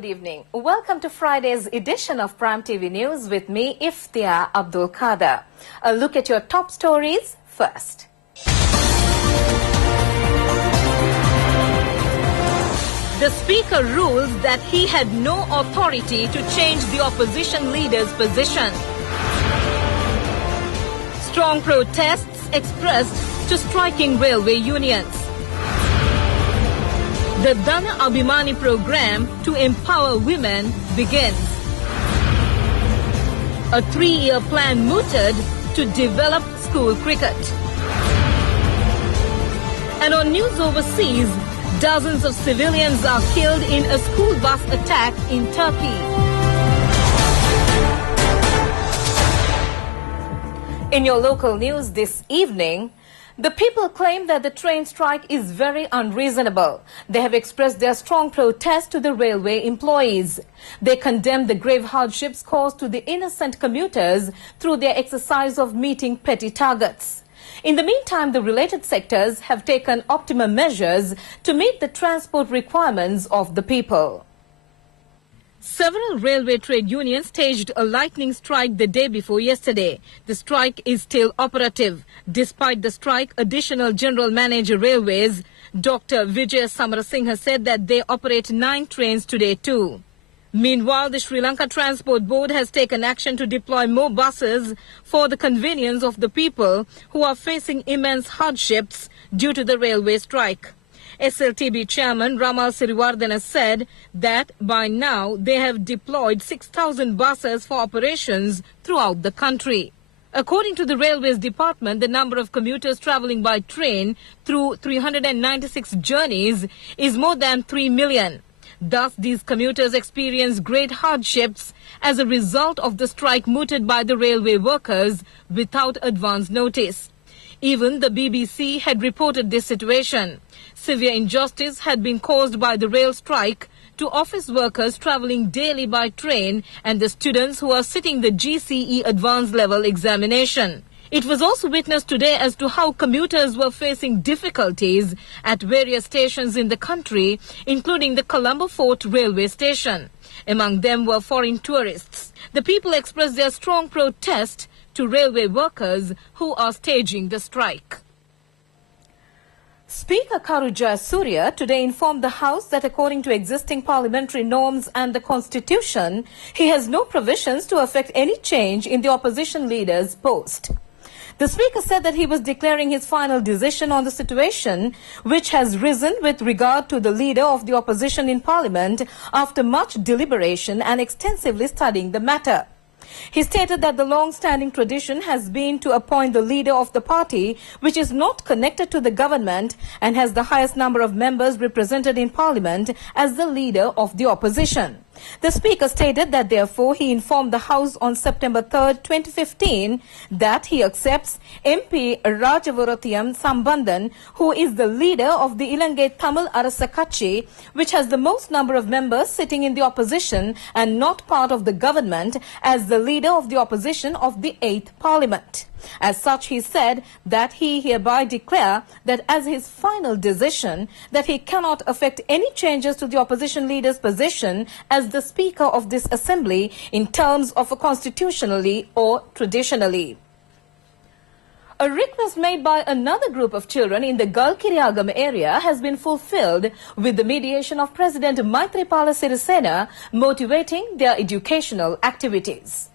good evening. Welcome to Friday's edition of Prime TV News with me, Iftia Abdul Qadir. A look at your top stories first. The Speaker rules that he had no authority to change the opposition leader's position. Strong protests expressed to striking railway unions. The Dana Abhimani program to empower women begins. A 3-year plan mooted to develop school cricket. And on news overseas, dozens of civilians are killed in a school bus attack in Turkey. In your local news this evening, the people claim that the train strike is very unreasonable. They have expressed their strong protest to the railway employees. They condemn the grave hardships caused to the innocent commuters through their exercise of meeting petty targets. In the meantime, the related sectors have taken optimum measures to meet the transport requirements of the people. Several railway trade unions staged a lightning strike the day before yesterday. The strike is still operative. Despite the strike, Additional General Manager Railways, Dr. Vijay Samarasinghe, said that they operate 9 trains today too. Meanwhile, the Sri Lanka Transport Board has taken action to deploy more buses for the convenience of the people who are facing immense hardships due to the railway strike. SLTB Chairman Ramal Siriwardena said that by now they have deployed 6,000 buses for operations throughout the country. According to the Railways Department, the number of commuters travelling by train through 396 journeys is more than 3 million. Thus, these commuters experience great hardships as a result of the strike mooted by the railway workers without advance notice. Even the BBC had reported this situation. Severe injustice had been caused by the rail strike to office workers travelling daily by train and the students who are sitting the GCE advanced level examination. It was also witnessed today as to how commuters were facing difficulties at various stations in the country, including the Colombo Fort railway station. Among them were foreign tourists. The people expressed their strong protest to railway workers who are staging the strike. Speaker Karu Jayasuriya today informed the House that according to existing parliamentary norms and the Constitution, he has no provisions to affect any change in the opposition leader's post. The Speaker said that he was declaring his final decision on the situation, which has risen with regard to the leader of the opposition in Parliament after much deliberation and extensively studying the matter. He stated that the long-standing tradition has been to appoint the leader of the party, which is not connected to the government and has the highest number of members represented in Parliament, as the leader of the opposition. The Speaker stated that therefore he informed the House on September 3rd, 2015 that he accepts MP Rajavarathiam Sambandhan, who is the leader of the Ilangai Tamil Arasa Katchi, which has the most number of members sitting in the opposition and not part of the government, as the leader of the opposition of the 8th Parliament. As such, he said that he hereby declare that as his final decision that he cannot affect any changes to the opposition leader's position as the Speaker of this Assembly in terms of a constitutionally or traditionally. A request made by another group of children in the Galkiriagam area has been fulfilled with the mediation of President Maithripala Sirisena, motivating their educational activities.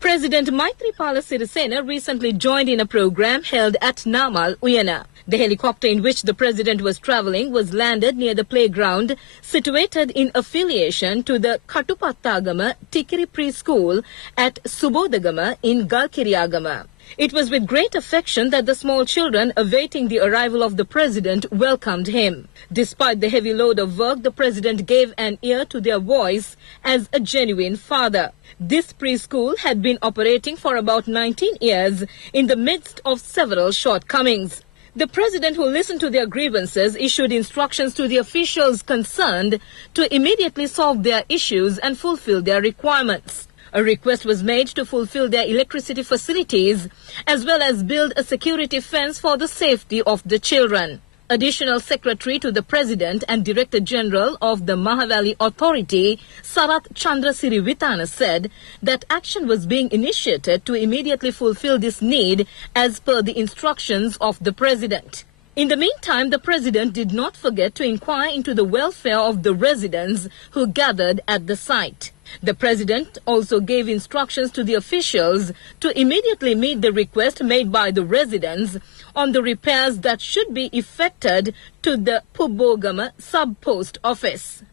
President Maithripala Sirisena recently joined in a program held at Namal, Uyana. The helicopter in which the president was travelling was landed near the playground situated in affiliation to the Katupattagama Tikiri Preschool at Subodagama in Galkiriagama. It was with great affection that the small children awaiting the arrival of the president welcomed him. Despite the heavy load of work, the president gave an ear to their voice as a genuine father. This preschool had been operating for about 19 years in the midst of several shortcomings. The president, who listened to their grievances, issued instructions to the officials concerned to immediately solve their issues and fulfill their requirements. A request was made to fulfill their electricity facilities as well as build a security fence for the safety of the children. Additional Secretary to the President and Director General of the Mahavali Authority, Sarath Chandra Sirivitana, said that action was being initiated to immediately fulfill this need as per the instructions of the President. In the meantime, the President did not forget to inquire into the welfare of the residents who gathered at the site. The President also gave instructions to the officials to immediately meet the request made by the residents on the repairs that should be effected to the Pubogama sub-post office.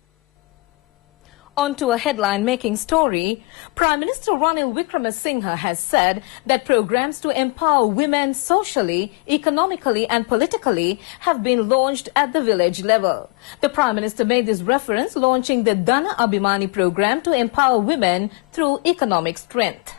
On to a headline-making story. Prime Minister Ranil Wickremesinghe has said that programs to empower women socially, economically and politically have been launched at the village level. The Prime Minister made this reference launching the Dana Abhimani program to empower women through economic strength.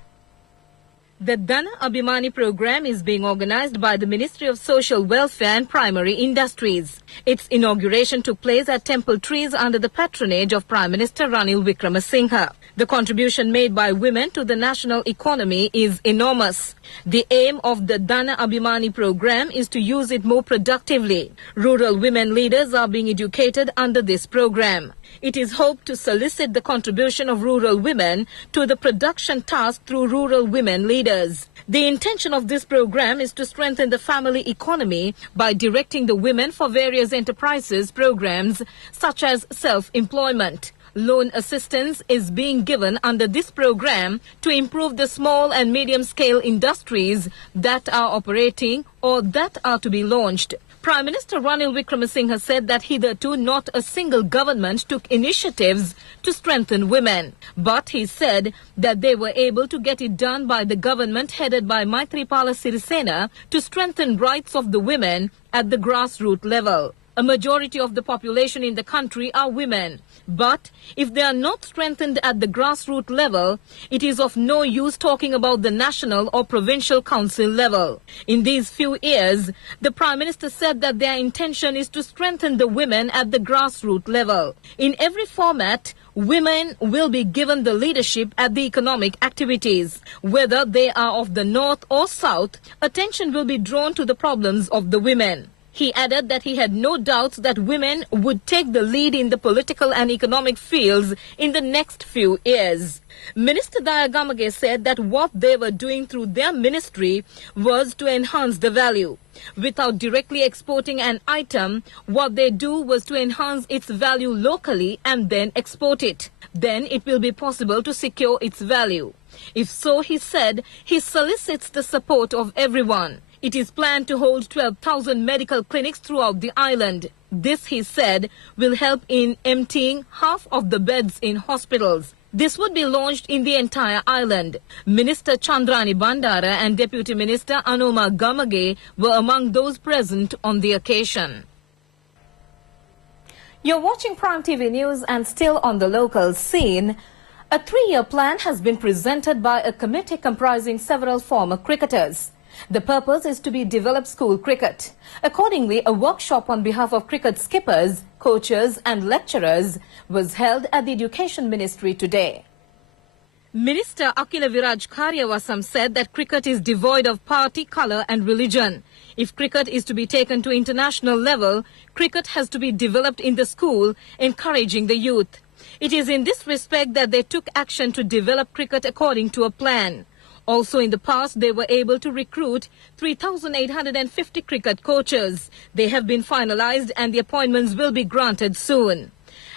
The Dana Abhimani program is being organized by the Ministry of Social Welfare and Primary Industries. Its inauguration took place at Temple Trees under the patronage of Prime Minister Ranil Wickremesinghe. The contribution made by women to the national economy is enormous. The aim of the Dana Abhimani program is to use it more productively. Rural women leaders are being educated under this program. It is hoped to solicit the contribution of rural women to the production task through rural women leaders. The intention of this program is to strengthen the family economy by directing the women for various enterprises programs such as self-employment. Loan assistance is being given under this program to improve the small and medium-scale industries that are operating or that are to be launched. Prime Minister Ranil Wickremesinghe said that hitherto not a single government took initiatives to strengthen women. But he said that they were able to get it done by the government headed by Maithripala Sirisena to strengthen rights of the women at the grassroots level. A majority of the population in the country are women. But if they are not strengthened at the grassroots level, it is of no use talking about the national or provincial council level. In these few years, the Prime Minister said that their intention is to strengthen the women at the grassroots level. In every format, women will be given the leadership at the economic activities. Whether they are of the north or south, attention will be drawn to the problems of the women. He added that he had no doubts that women would take the lead in the political and economic fields in the next few years. Minister Dayagamage said that what they were doing through their ministry was to enhance the value. Without directly exporting an item, what they do was to enhance its value locally and then export it. Then it will be possible to secure its value. If so, he said, he solicits the support of everyone. It is planned to hold 12,000 medical clinics throughout the island. This, he said, will help in emptying half of the beds in hospitals. This would be launched in the entire island. Minister Chandrani Bandara and Deputy Minister Anoma Gamage were among those present on the occasion. You're watching Prime TV News and still on the local scene. A 3-year plan has been presented by a committee comprising several former cricketers. The purpose is to be develop school cricket. Accordingly, a workshop on behalf of cricket skippers, coaches and lecturers was held at the Education Ministry today. Minister Akila Viraj Karyawasam said that cricket is devoid of party, colour and religion. If cricket is to be taken to international level, cricket has to be developed in the school, encouraging the youth. It is in this respect that they took action to develop cricket according to a plan. Also in the past, they were able to recruit 3,850 cricket coaches. They have been finalized and the appointments will be granted soon.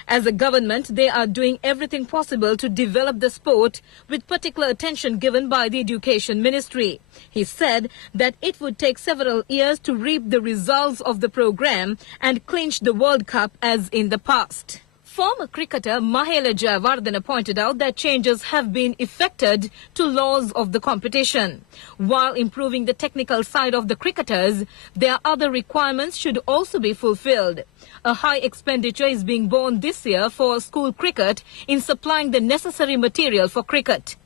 As a government, they are doing everything possible to develop the sport with particular attention given by the Education Ministry. He said that it would take several years to reap the results of the program and clinch the World Cup as in the past. Former cricketer Mahela Jayawardena pointed out that changes have been effected to laws of the competition. While improving the technical side of the cricketers, their other requirements should also be fulfilled. A high expenditure is being borne this year for school cricket in supplying the necessary material for cricket.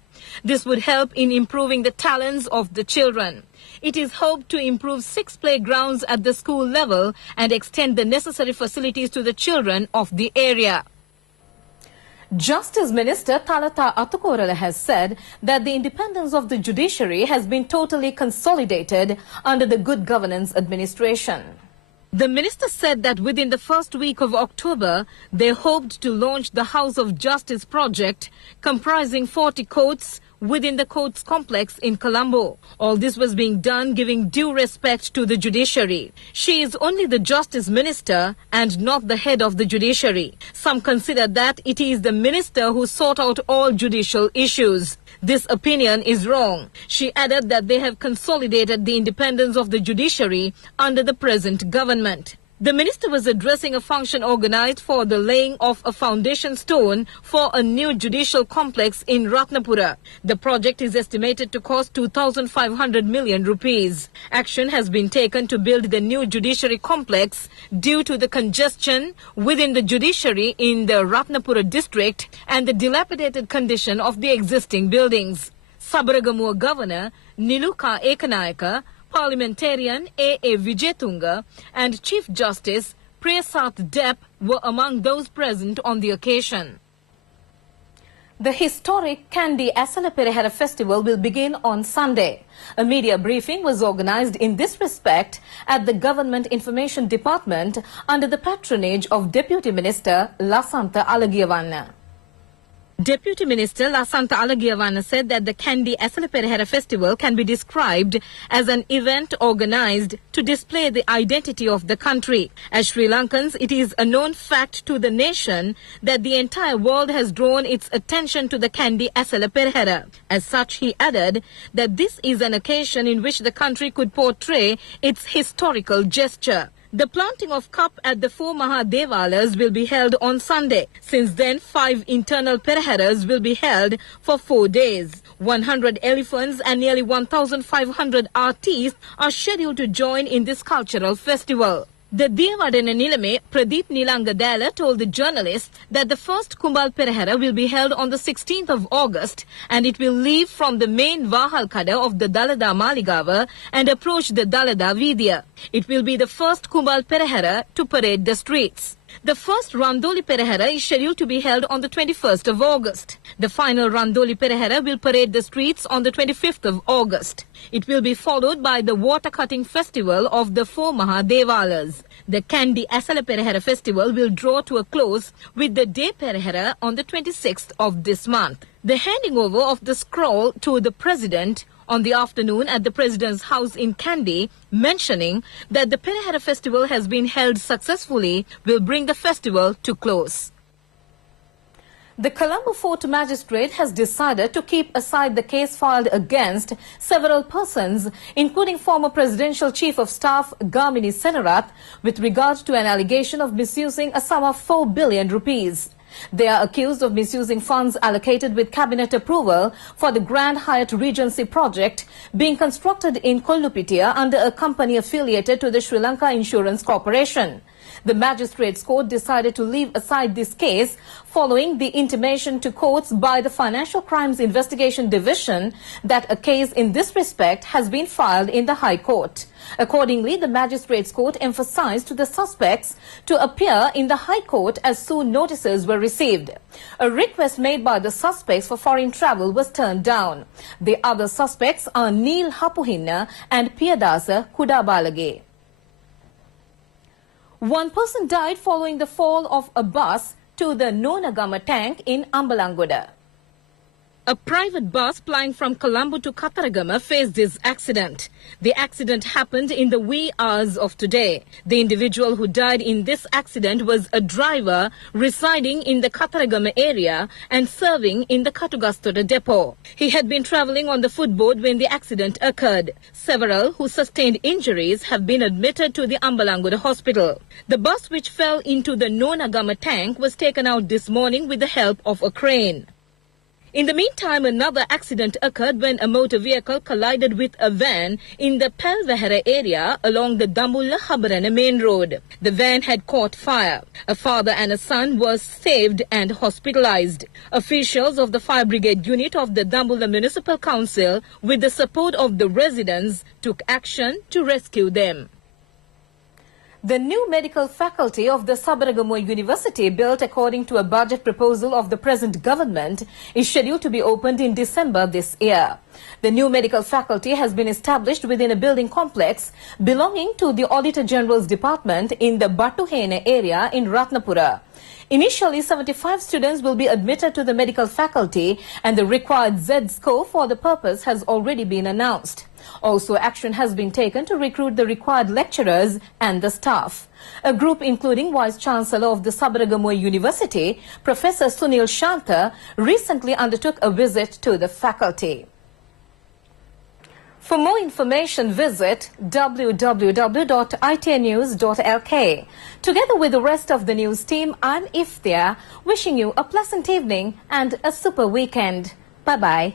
This would help in improving the talents of the children. It is hoped to improve 6 playgrounds at the school level and extend the necessary facilities to the children of the area. Justice Minister Thalata Attukorala has said that the independence of the judiciary has been totally consolidated under the Good Governance administration. The minister said that within the first week of October, they hoped to launch the House of Justice project, comprising 40 courts within the courts complex in Colombo. All this was being done giving due respect to the judiciary. She is only the justice minister and not the head of the judiciary. Some consider that it is the minister who sort out all judicial issues. This opinion is wrong. She added that they have consolidated the independence of the judiciary under the present government. The minister was addressing a function organized for the laying of a foundation stone for a new judicial complex in Ratnapura. The project is estimated to cost 2,500 million rupees. Action has been taken to build the new judiciary complex due to the congestion within the judiciary in the Ratnapura district and the dilapidated condition of the existing buildings. Sabaragamuwa Governor Niluka Ekanayaka, Parliamentarian A.A. Vijayatunga and Chief Justice Priyasat Depp were among those present on the occasion. The historic Kandy Asala Perehara festival will begin on Sunday. A media briefing was organized in this respect at the Government Information Department under the patronage of Deputy Minister Lasantha Alagiyavanna. Deputy Minister Lasantha Alagiyavanna said that the Kandy Asala Perehara festival can be described as an event organized to display the identity of the country. As Sri Lankans, it is a known fact to the nation that the entire world has drawn its attention to the Kandy Asala Perehara. As such, he added that this is an occasion in which the country could portray its historical gesture. The planting of cup at the 4 Mahadevalas will be held on Sunday. Since then, 5 internal Pereharas will be held for 4 days. 100 elephants and nearly 1,500 artists are scheduled to join in this cultural festival. The Diyavadena Nilame, Pradeep Nilangadala, told the journalists that the first Kumbal Perehara will be held on the 16th of August and it will leave from the main Vahalkada of the Dalada Maligava and approach the Dalada Vidya. It will be the first Kumbal Perehara to parade the streets. The first Randoli Perehara is scheduled to be held on the 21st of August. The final Randoli Perehara will parade the streets on the 25th of August. It will be followed by the water cutting festival of the 4 Mahadevalas. The Kandy Asala Perehara festival will draw to a close with the Day Perehara on the 26th of this month. The handing over of the scroll to the President on the afternoon at the President's house in Kandy, mentioning that the Perehara festival has been held successfully, will bring the festival to close. The Colombo Fort Magistrate has decided to keep aside the case filed against several persons, including former Presidential Chief of Staff Gamini Senarath, with regard to an allegation of misusing a sum of 4 billion rupees. They are accused of misusing funds allocated with cabinet approval for the Grand Hyatt Regency project being constructed in Kollupitia under a company affiliated to the Sri Lanka Insurance Corporation. The Magistrates Court decided to leave aside this case following the intimation to courts by the Financial Crimes Investigation Division that a case in this respect has been filed in the High Court. Accordingly, the Magistrates Court emphasized to the suspects to appear in the High Court as soon notices were received. A request made by the suspects for foreign travel was turned down. The other suspects are Neil Hapuhinna and Piyadasa Kudabalage. One person died following the fall of a bus to the Nonagama tank in Ambalangoda. A private bus plying from Colombo to Kataragama faced this accident. The accident happened in the wee hours of today. The individual who died in this accident was a driver residing in the Kataragama area and serving in the Katugastora depot. He had been travelling on the footboard when the accident occurred. Several who sustained injuries have been admitted to the Ambalangoda hospital. The bus which fell into the Nonagama tank was taken out this morning with the help of a crane. In the meantime, another accident occurred when a motor vehicle collided with a van in the Pelvehera area along the Dambulla-Habarana main road. The van had caught fire. A father and a son were saved and hospitalized. Officials of the fire brigade unit of the Dambulla Municipal Council, with the support of the residents, took action to rescue them. The new medical faculty of the Sabaragamuwa University, built according to a budget proposal of the present government, is scheduled to be opened in December this year. The new medical faculty has been established within a building complex belonging to the Auditor General's Department in the Batuhene area in Ratnapura. Initially, 75 students will be admitted to the medical faculty, and the required Z-score for the purpose has already been announced. Also, action has been taken to recruit the required lecturers and the staff. A group including Vice-Chancellor of the Sabaragamuwa University, Professor Sunil Shanta, recently undertook a visit to the faculty. For more information, visit www.itnews.lk. Together with the rest of the news team, I'm Iftia, wishing you a pleasant evening and a super weekend. Bye-bye.